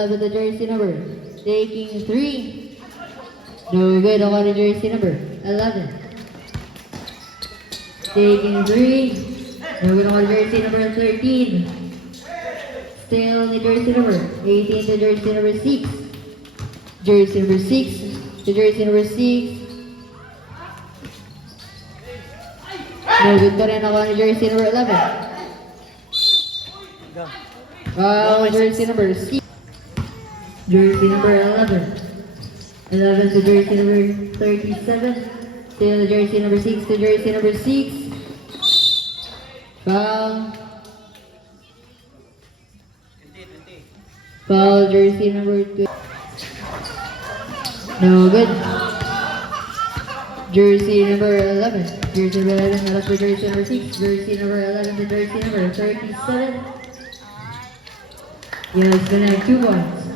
With the jersey number, taking 3. No good on the jersey number 11. Taking 3. No good on the jersey number 13. Still on the jersey number 18 to jersey number 6. Jersey number 6 to jersey number 6. No good pa rin on the jersey number 11. Jersey number 6. Jersey number 11. 11 to jersey number 37. Still the jersey number 6 to jersey number 6. Foul. Foul jersey number 2. No good. Jersey number 11. Jersey number 11 left to jersey number 6. Jersey number 11 to jersey number 37. Yes, gonna have 2 points.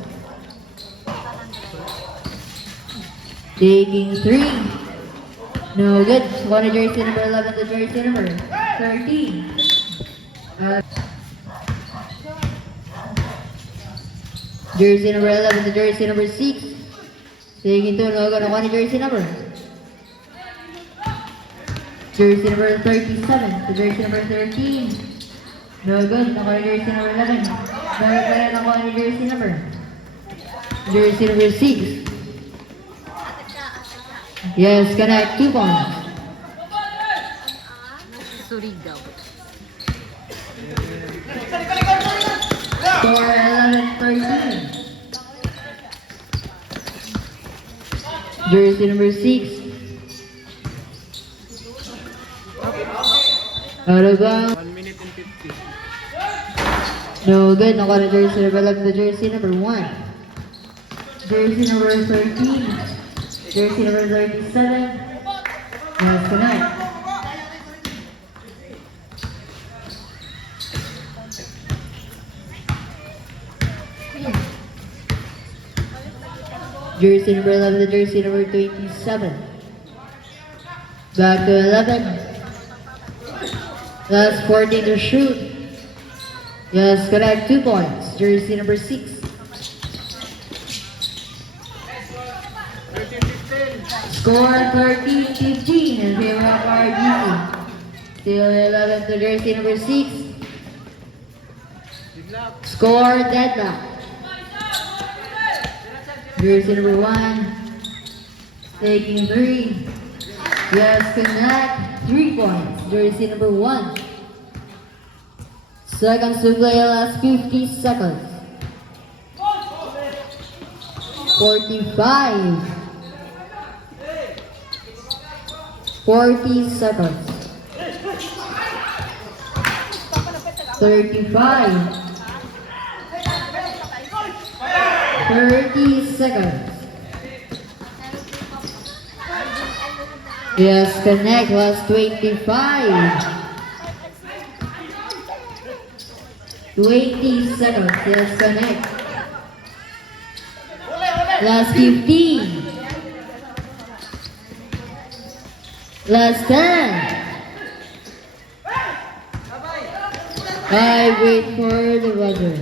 Taking 3. No good. One jersey number 11 to jersey number 13. Jersey number 11 to jersey number 6. Taking 2. No good. One jersey number. Jersey number 37 to jersey number 13. No good. One jersey number 11. No good. One jersey number. Jersey number 6. Yes, connect. 2 points. Surigao. Score 11-13. Jersey number 6. Out of bounds. 1 minute and 50. No good. Nakuha na jersey number 11 to jersey number 1. Jersey number 13. Jersey number 37. Yes, connect. Jersey number 11 to jersey number 27. Back to 11. Last 14 to shoot. Yes, connect. 2 points. Jersey number 6. Score 13-15 in favor of RGC. Still 11 to jersey number 6. Score deadlock. Jersey number 1. Taking 3. Yes, connect. 3 points. Jersey number 1. Seconds to play, last 50 seconds. 45. 40 seconds. 35. 30 seconds. Yes, connect. Last 25. 20 seconds. Yes, connect. Last 15. Last 10. I wait for the buzzer.